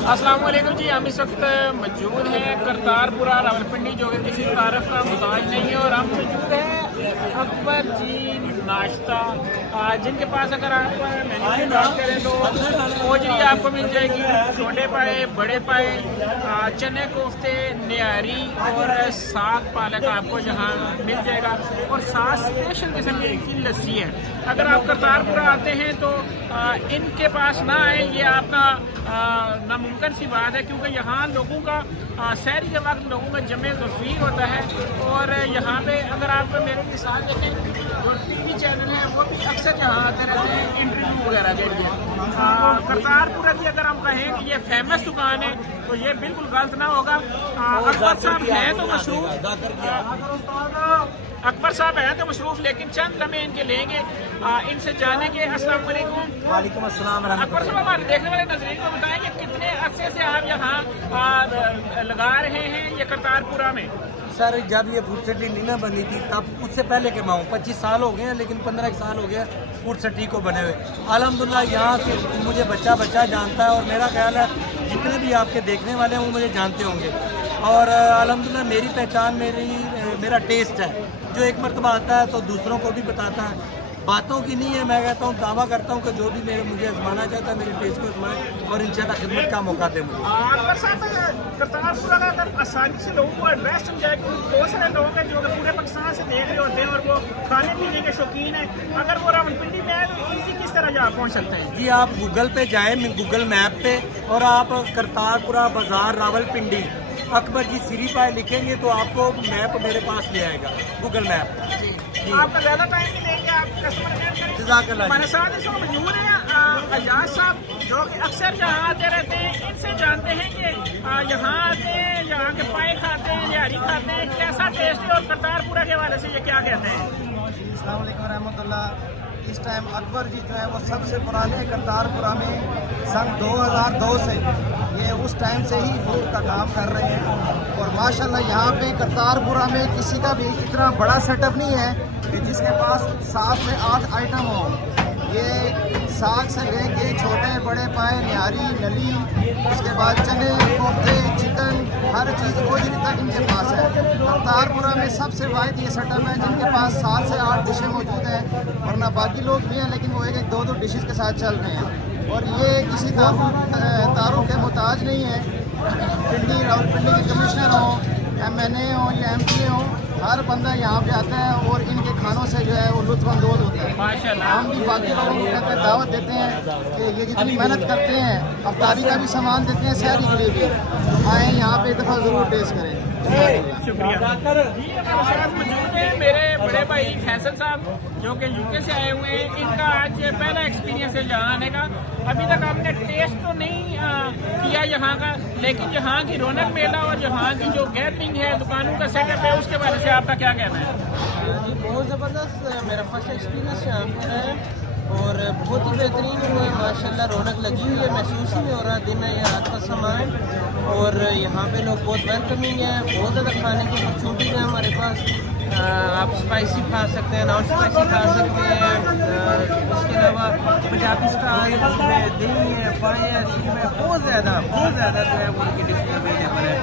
अस्सलाम वालेकुम जी, हम इस वक्त मौजूद हैं करतारपुरा रावलपिंडी, जो कि किसी तारफ का मुताज नहीं है। और हम मौजूद हैं अकबर जी नाश्ता, जिनके पास अगर आप मेन्यू की बात करें तो ओजरी आपको मिल जाएगी, छोटे पाए, बड़े पाए, चने कोफ्ते, निहारी और साग पालक आपको यहाँ मिल जाएगा। और साथ स्पेशल किस्म की लस्सी है। अगर आप करतारपुरा आते हैं तो इनके पास ना आए, ये आपका नामुमकिन सी बात है, क्योंकि यहाँ लोगों का सहरी के वक्त लोगों का जमे गफीर होता है। और यहाँ पे अगर आप मेरे के साथ देखें, जो टीवी चैनल है वो भी अक्सर यहाँ आते रहते हैं इंटरव्यू वगैरह के लिए। करतारपुरा की अगर हम कहें कि ये फेमस दुकान है तो ये बिल्कुल गलत ना होगा। अकबर साहब हैं तो अकबर साहब हैं तो मशरूफ, लेकिन चंद लम्हे इनके लेंगे, इनसे जानेंगे। अस्सलाम वालेकुम। वालेकुम अस्सलाम। अकबर साहब, हमारे देखने वाले नाज़रीन को बताएं कि कितने अरसे से आप यहाँ लगा रहे हैं ये करतारपुरा में? सर, जब ये फूड सिटी नहीं ना बनी थी तब उससे पहले के माऊँ 25 साल हो गए हैं, लेकिन 15 साल हो गया फूड सिटी को बने हुए। अल्हम्दुलिल्लाह यहाँ से मुझे बच्चा जानता है, और मेरा ख्याल है जितने भी आपके देखने वाले हैं वो मुझे जानते होंगे। और अल्हम्दुलिल्लाह मेरी पहचान मेरा टेस्ट है, जो एक मरतबा आता है तो दूसरों को भी बताता है। बातों की नहीं है, मैं कहता हूँ, दावा करता हूँ कि जो भी मुझे आजमाना चाहता है मेरे टेस्ट को आजमाए और इंशाल्लाह खिदमत का मौका दे मुझे। करतारपुरा का अगर आसानी से लोगों को एड्रेस समझाए, बहुत सारे लोग हैं जो पूरे पाकिस्तान से देख रहे होते हैं और वो खाने पीने के शौकीन है, अगर वो रावलपिंडी में है तो ईजी किस तरह यहाँ पहुँच सकते हैं? जी, आप गूगल पे जाए, गूगल मैप पे, और आप करतारपुरा बाजार रावलपिंडी अकबर जी सीरी पाए लिखेंगे तो आपको मैप मेरे पास ले आएगा, गूगल मैप। जी, आपका ज़्यादा टाइम नहीं लेंगे, आप कस्टमर केयर करें। हमारे साथ इस वक्त मौजूद हैं अजाज साहब, जो कि अक्सर यहाँ आते रहते हैं। इनसे जानते हैं कि यहाँ आते हैं, यहाँ के पाए खाते हैं, निहारी खाते हैं, कैसा टेस्ट है, और करतारपुरा के हवाले से ये क्या कहते हैं? अस्सलाम वालेकुम रहमतुल्लाह। इस टाइम अकबर जी जो है वो सबसे पुराने करतारपुरा में सन 2002 से ये उस टाइम से ही फूड का काम कर रहे हैं। और माशाल्लाह यहाँ पे करतारपुरा में किसी का भी इतना बड़ा सेटअप नहीं है कि जिसके पास 7 से 8 आइटम हो। ये साग से लेके छोटे बड़े पाए, निहारी, नली, उसके बाद चने कोफ्ते, चिकन, हर चीज़ ओजरी तक इनके पास है। करतारपुरा में सबसे वाहिद ये सेटअप है जिनके पास 7 से 8 डिशें मौजूद हैं, वरना बाकी लोग भी हैं लेकिन वो एक 2-2 डिशेस के साथ चल रहे हैं। और ये किसी तारों के मोहताज नहीं है। रावलपिंडी के कमिश्नर हों, MNA हों या MPA हों, हर बंदा यहाँ पे आता है और इनके खानों से जो है वो लुत्फानंदोज होता है। माशाल्लाह। हम भी बाकी लोगों को कहते हैं, दावत देते हैं कि ये जितनी मेहनत करते हैं, अफ्तारी का भी सामान देते हैं, सहरी के लिए भी, आए यहाँ पे एक दफ़ा ज़रूर टेस्ट करें। शुक्रिया जी। हमारे साथ मौजूद है मेरे बड़े भाई फैसल साहब, जो कि UK से आए हुए हैं। इनका आज पहला एक्सपीरियंस है यहाँ आने का। अभी तक हमने टेस्ट तो नहीं किया यहाँ का, लेकिन यहाँ की रौनक मेला और यहाँ की जो गैदरिंग है, दुकानों का सेटअप है, उसके बारे में आपका क्या कहना है? जी, बहुत ज़बरदस्त मेरा फर्स्ट एक्सपीरियंस यहाँ पे है और बहुत ही बेहतरीन हुआ है। माशाल्लाह रौनक लगी हुई है, महसूस ही नहीं हो रहा दिन है यहाँ का सामान। और यहाँ पे लोग बहुत वेलकमिंग है, बहुत ज़्यादा खाने की अपॉर्चुनिटीज़ है हमारे पास। आप स्पाइसी खा सकते हैं, नॉन स्पाइसी खा सकते हैं। इसके अलावा पंजाबी स्टाइल में दही है, पाए है, शीर में बहुत ज़्यादा जो है वो उनकी डिश अवेलेबल है।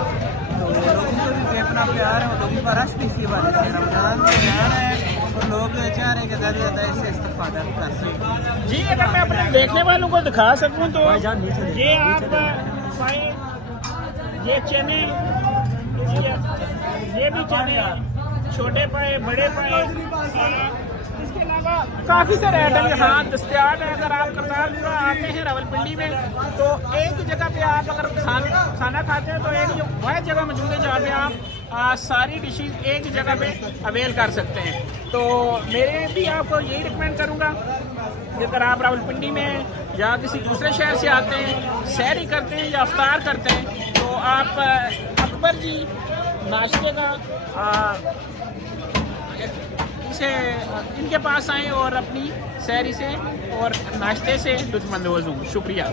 तो लोगों को भी बेपना प्यार है और लोगों का रश भी इसी बात से रमज़ान में जा रहा है और लोग चाह रहे हैं कि ज़्यादा ज़्यादा इससे इस्तेफादा कर सकें। जी, अगर मैं अपने देखने वालों को दिखा सकूं तो ये आप ये चने, ये भी चने, छोटे पाए, बड़े पाए, इसके अलावा काफ़ी सारे आइटम यहाँ दस्तयाब है। अगर आप करतारपुरा आते हैं रावलपिंडी में तो एक ही जगह पे आप अगर खाना खाते हैं तो एक वह जगह मौजूद है जहाँ पे आप सारी डिशेज एक ही जगह पे अवेल कर सकते हैं। तो मेरे भी आपको यही रिकमेंड करूँगा कि अगर आप रावलपिंडी में या किसी दूसरे शहर से आते हैं, सहरी करते हैं या अफ्तार करते हैं, तो आप अकबर जी नाश्ते का इनके पास आएँ और अपनी सहरी से और नाश्ते से लुत्फ़अंदोज़ हों। शुक्रिया।